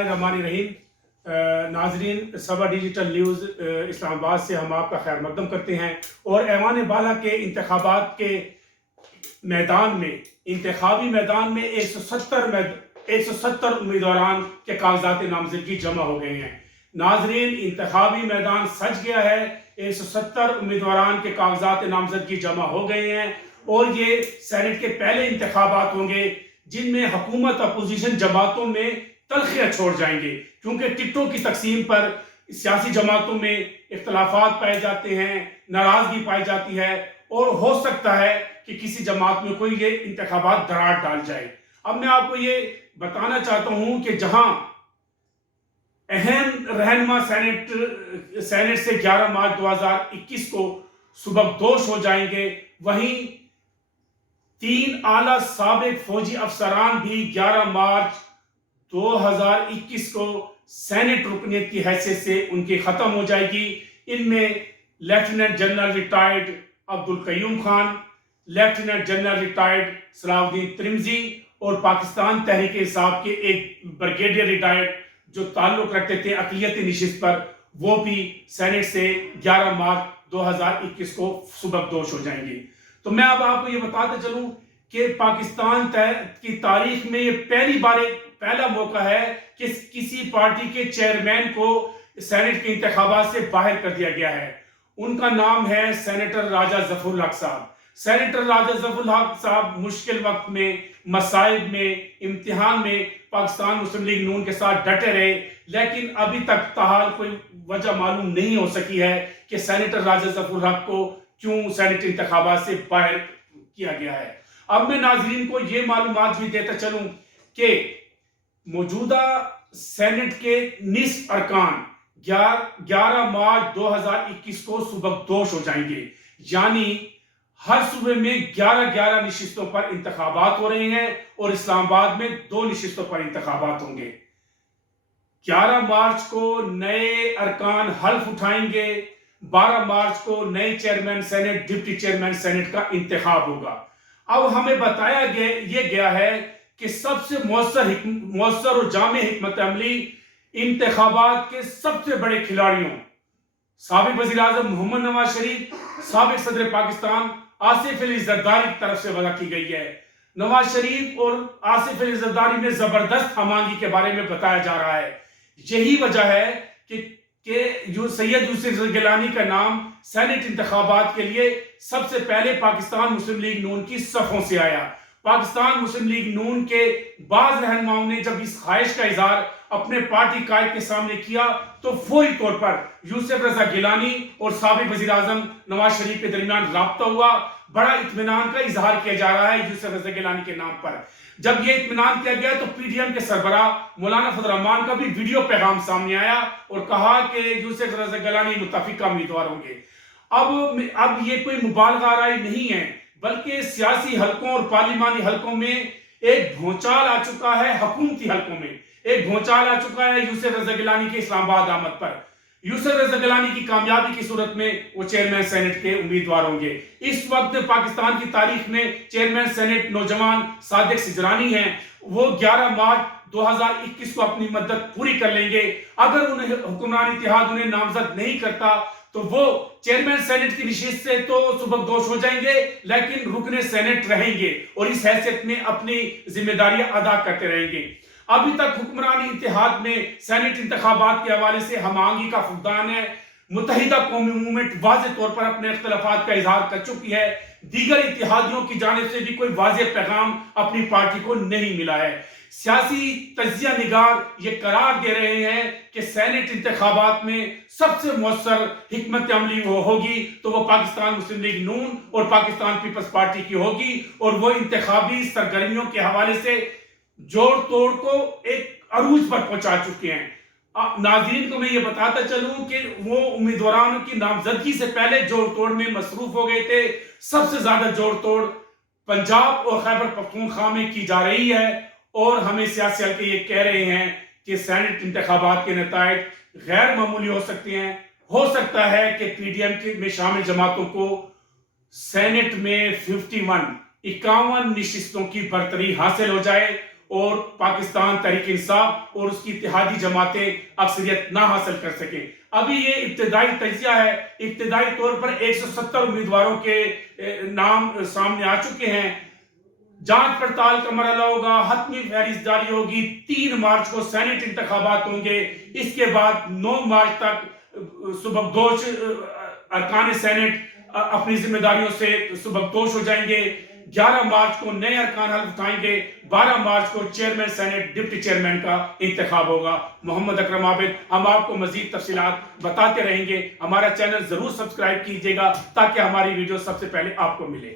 बिस्मिल्लाहिर्रहमानिर्रहीम। नाजरीन, सबा digital news Islamabad से हम आपका खैर मकदम करते हैं। और ऐवान बाला के इंतखाबात के मैदान में, इंतखाबी मैदान में 170 उम्मीदवारान के कागजात नामजदगी जमा हो गए हैं। नाजरीन, इंतखाबी मैदान सज गया है। 170 उम्मीदवारान के कागजात नामजदगी जमा हो गए हैं और ये सेनेट के पहले इंतखाबात होंगे जिनमें हुकूमत अपोजिशन जमातों में तलखियाँ छोड़ जाएंगे, क्योंकि टिकटों की तकसीम पर सियासी जमातों में इख्तलाफात पाए जाते हैं, नाराजगी पाई जाती है और हो सकता है कि किसी जमात में कोई ये इंतखाबात दरार डाल जाए। अब मैं आपको ये बताना चाहता हूँ कि जहाँ अहम रहनुमा सेनेट से 11 मार्च 2021 को सुबकदोश हो जाएंगे, वहीं 3 आला साबिक फौजी अफसरान भी 11 मार्च 2021 को सेनेट रुकनीत की हैसियत से उनकी ख़त्म हो जाएगी। इनमें lieutenant general retired Abdul Qayyum Khan, lieutenant general retired Salahuddin Tirmizi और पाकिस्तान तहरीक इंसाफ के एक ब्रिगेडियर रिटायर्ड जो ताल्लुक़ रखते थे अक़लियती नशिस्त पर, वो भी सेनेट से 11 मार्च 2021 को सुबकदोश हो जाएंगे। तो मैं अब आपको ये बताते चलूँ कि पाकिस्तान की तारीख में ये पहला मौका है कि किसी पार्टी के चेयरमैन को सेनेट के इंतखाबात से बाहर कर दिया गया है। उनका नाम है सेनेटर राजा ज़फ़रुल हक साहब। सेनेटर राजा ज़फ़रुल हक साहब मुश्किल वक्त में, मसाइब में, इम्तिहान में पाकिस्तान मुस्लिम लीग नून के साथ डटे रहे, लेकिन अभी तक ताहाल कोई वजह मालूम नहीं हो सकी है कि सेनेटर राजा ज़फ़रुल हक को क्यों सेनेट इंतखाबात से बाहर किया गया है। अब मैं नाजरीन को ये मालूमात भी देता चलूं कि मौजूदा सेनेट के निस्फ अरकान 11 मार्च 2021 को सुबकदोश हो जाएंगे, यानी हर सूबे में 11 नशिस्तों पर इंतखाबात हो रहे हैं और इस्लामाबाद में 2 नशिस्तों पर इंतखाबात होंगे। 11 मार्च को नए अरकान हल्फ उठाएंगे, 12 मार्च को नए chairman senate, deputy chairman senate का इंतखाब होगा। अब हमें बताया गया है कि सबसे मौसर और जामे हिकमत अमली इंतखाबात के सबसे बड़े खिलाड़ियों साबिक वज़ीर आज़म मोहम्मद नवाज शरीफ, साबिक सदर पाकिस्तान आसिफ अली ज़रदारी की तरफ से वज़ा की गई है। नवाज शरीफ और आसिफ अली ज़रदारी में ज़बरदस्त हमआहंगी के बारे में बताया जा रहा है। यही वजह है कि सैयद यूसुफ गिलानी का नाम सेनेट इंतखाबात के लिए सबसे पहले पाकिस्तान मुस्लिम लीग नून की सफ़ों से आया। पाकिस्तान मुस्लिम लीग नून के बाज़ रहनुमाओं ने जब इस ख्वाहिश का इजहार अपने पार्टी कायद के सामने किया तो फौरी तौर पर यूसुफ रज़ा गिलानी और साबिक वज़ीर आज़म नवाज शरीफ के दरमियान राब्ता हुआ। बड़ा इत्मीनान का इजहार किया जा रहा है यूसुफ रज़ा गिलानी के नाम पर। जब ये इत्मीनान किया गया तो पीडीएम के सरबराह मौलाना फजल रहमान का भी वीडियो पैगाम सामने आया और कहा कि यूसुफ रज़ा गिलानी मुत्तफ़िका उम्मीदवार होंगे। अब ये कोई मुबालगा आराई नहीं है, बल्कि सियासी हलकों और पार्लिमानी हलकों में एक भूचाल आ चुका है। हुकूमती हलकों में एक भूचाल आ चुका है यूसुफ रज़ा गिलानी के इस्लामाबाद आमद पर। यूसुफ रज़ा गिलानी की कामयाबी की सूरत में वो चेयरमैन सेनेट के उम्मीदवार होंगे। इस वक्त पाकिस्तान की तारीख में चेयरमैन सेनेट नौजवान सादिक सिजरानी हैं। वो 11 मार्च 2021 को अपनी मद्दत पूरी कर लेंगे। अगर उन्हें हुक्मरान इत्तेहाद उन्हें नामजद नहीं करता तो वो चेयरमैन सेनेट की नशिस्त से तो सुबकदोश हो जाएंगे, लेकिन रुकने सेनेट रहेंगे और इस हैसियत में अपनी जिम्मेदारियां अदा करते रहेंगे। अभी तक हुक्मरानी इत्तेहाद में सेनेट इंतखाबात के हवाले से हमआहंगी का फुकदान है। मुत्तहिदा कौमी मूवमेंट वाज़ेह तौर पर अपने इख्तलाफात का इजहार कर चुकी है। दीगर इत्तेहादियों की जानिब से भी कोई वाज़ेह पैगाम अपनी पार्टी को नहीं मिला है। सियासी तजिया निगार ये करार दे रहे हैं कि सेनेट इंतखाबात में सबसे मौसर हिकमत अमली वो होगी तो वो पाकिस्तान मुस्लिम लीग नून और पाकिस्तान पीपल्स पार्टी की होगी, और वो इंतखाबी सरगर्मियों के हवाले से जोड़ तोड़ को एक अरूज पर पहुंचा चुके हैं। नाज़रीन को मैं ये बताता चलूं कि वो उम्मीदवारों की नामजदगी से पहले जोड़ तोड़ में मसरूफ हो गए थे। सबसे ज्यादा जोड़ तोड़ पंजाब और खैबर पख्तूनख्वा में की जा रही है और हमें सियासी हल्के ये कह रहे हैं कि सेनेट इंतखाबात के नताइज गैर मामूली हो सकते हैं। हो सकता है कि पीडीएम में शामिल जमातों को सेनेट में 51 नशिस्तों की बरतरी हासिल हो जाए اور پاکستان تحریک انصاف اور اس کی اتحادی جماعتیں اکثریت نہ حاصل کر سکیں۔ ابھی یہ ابتدائی تجزیہ ہے، ابتدائی طور پر 170 امیدواروں کے نام سامنے آ چکے ہیں۔ جانچ پڑتال کا مرحلہ ہوگا، حتمی فہرست جاری ہوگی، 3 مارچ کو سینٹ انتخابات ہوں گے، اس کے بعد 9 مارچ تک سبکدوش ارکان سینٹ اپنی ذمہ داریوں سے سبکدوش ہو جائیں گے۔ 11 مارچ کو نئے ارکان حلف اٹھائیں گے، 12 مارچ کو چیئرمین سینٹ ڈپٹی چیئرمین کا انتخاب ہوگا۔ محمد اکرم عابد، ہم آپ کو مزید تفصیلات بتاتے رہیں گے۔ ہمارا چینل ضرور سبسکرائب کیجئے گا تاکہ ہماری ویڈیو سب سے پہلے آپ کو ملے۔